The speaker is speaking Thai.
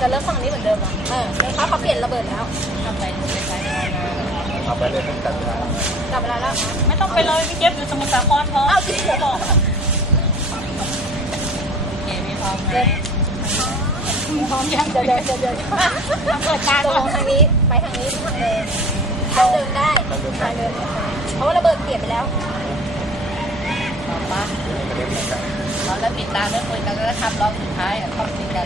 จะเลิกฟั่งนี้เหมือนเดิมเหรอเออเพราเขาเปลี่ยนระเบิดแล้วทำไปไปไปเลยกลับเวลาแล้วไม่ต้องไปเลยพี่เก็บอยู่สมุทรสาครพ้อเอาที่ผมบอกเพร้อมเลยพร้อมยังเดี๋เดินยวเดี๋เปิดตาลงทางนี้ไปทางนี้ทางเดินทางเดินได้เดินเพราะระเบิดเปลี่ยนไปแล้วพร้อมปร้อมแล้ว ปิดตาเริ่มคุยกันแล้วทำรอบสุดท้ายอ่ะเข้าจริงก